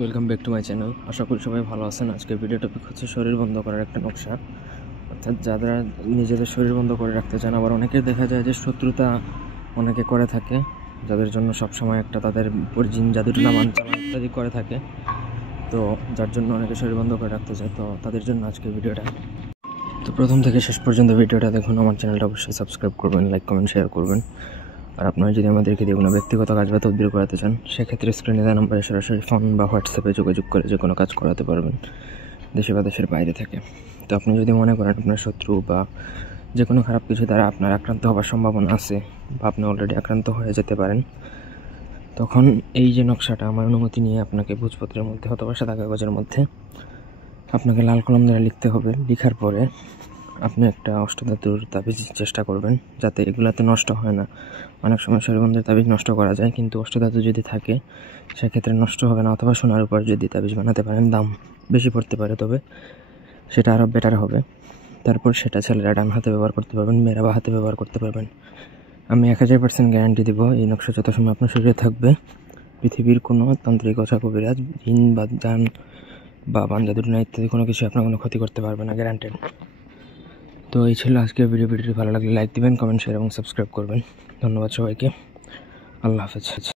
Welcome back to my channel. আশা করি সবাই ভালো আছেন। আজকের ভিডিও টপিক হচ্ছে শরীর বন্ধ করার একটা নকশা। অর্থাৎ যারা নিজেদের শরীর বন্ধ করে রাখতে চান, আবার অনেকে দেখা যায় যে শত্রুতা অনেকে করে থাকে, যাদের জন্য সবসময় একটা তাদের জিন জাদুটনা চালান ইত্যাদি করে থাকে, তো যার জন্য অনেকে শরীর বন্ধ করে রাখতে চায়, তো তাদের জন্য আজকের ভিডিওটা। তো প্রথম থেকে শেষ পর্যন্ত ভিডিওটা দেখুন। আমার চ্যানেলটা অবশ্যই সাবস্ক্রাইব করবেন, লাইক কমেন্ট শেয়ার করবেন। আর আপনারা যদি আমাদেরকে দিয়ে কোনো ব্যক্তিগত কাজ বা তদবির করাতে চান, সেক্ষেত্রে স্ক্রিনে দেওয়া নম্বরে সরাসরি ফোন বা হোয়াটসঅ্যাপে যোগাযোগ করে যে কোনো কাজ করাতে পারবেন, দেশে বা দেশের বাইরে থেকে। তো আপনি যদি মনে করেন আপনার শত্রু বা যে কোনো খারাপ কিছু দ্বারা আপনার আক্রান্ত হওয়ার সম্ভাবনা আছে, বা আপনি অলরেডি আক্রান্ত হয়ে যেতে পারেন, তখন এই যে নকশাটা আমার অনুমতি নিয়ে আপনাকে ভোজপত্রের মধ্যে অথবা সাদা কাগজের মধ্যে আপনাকে লাল কলম দ্বারা লিখতে হবে। লিখার পরে আপনি একটা অষ্টধাতুর তাবিজ চেষ্টা করবেন যাতে এগুলাতে নষ্ট হয় না। অনেক সময় শরীরবন্ধের তাবিজ নষ্ট করা যায়, কিন্তু অষ্টধাতু যদি থাকে সেক্ষেত্রে নষ্ট হবে না। অথবা সোনার উপর যদি তাবিজ বানাতে পারেন, দাম বেশি পড়তে পারে, তবে সেটা আরও বেটার হবে। তারপর সেটা ছেলেরা ডান হাতে ব্যবহার করতে পারবেন, মেয়েরা বা হাতে ব্যবহার করতে পারবেন। আমি 1000% গ্যারান্টি দিব, এই নকশা যত সময় আপনার শরীরে থাকবে, পৃথিবীর কোনো তান্ত্রিক অছা কবিরাজ, জিন বা জান বা বানজাদুটনা ইত্যাদি কোনো কিছু আপনার কোনো ক্ষতি করতে পারবে না, গ্যারান্টেড। তো এই ছিল আজকের ভিডিওটি ভালো লাগলে লাইক দিবেন, কমেন্ট শেয়ার এবং সাবস্ক্রাইব করবেন। ধন্যবাদ সবাইকে। আল্লাহ হাফেজ।